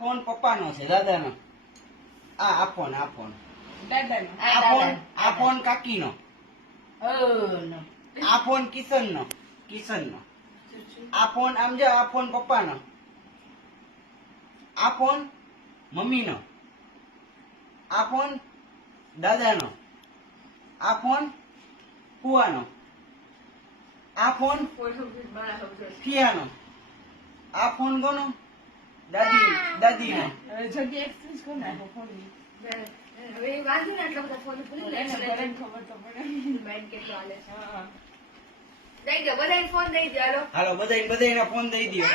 Phone પપ્પાનો છે, દાદાનો. આ ફોન દાદાનો. આ ફોન કાકીનો. આ ફોન કિશનનો. આ ફોન આમ જો, આ ફોન પપ્પાનો. આ ફોન મમ્મીનો. આ ફોન દાદાનો. આ ફોન ફુવાનો. આ ફોન ફિયાનો. આ ફોન કોનો? દાદીનો. જગ્યા એક્સચેન્જ કરી નાખો ફોનની. હવે વાંધો ને આટલા બધા ફોન ખુલી લે એને ખબર તો પડે. બેન કેટલો હાલે છે. હા. દઈ દો બધાને ફોન દઈ દો હાલો. હાલો બધાયના ફોન દઈ દો.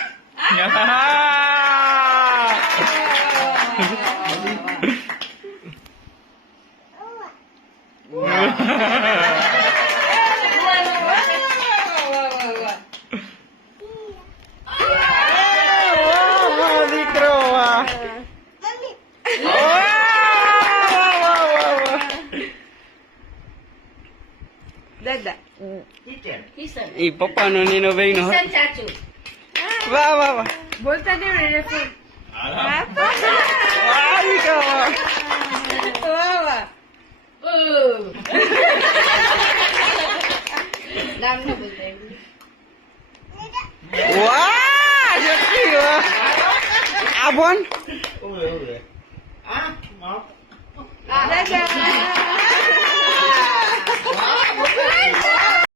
દાદા કિશન ઈ પપ્પાનો ને એનો ભાઈનો. કિશન ચાચુ વાહ. બોલતા નહીં ને ફોન. નામ ન બોલતા આ ફોન દાદા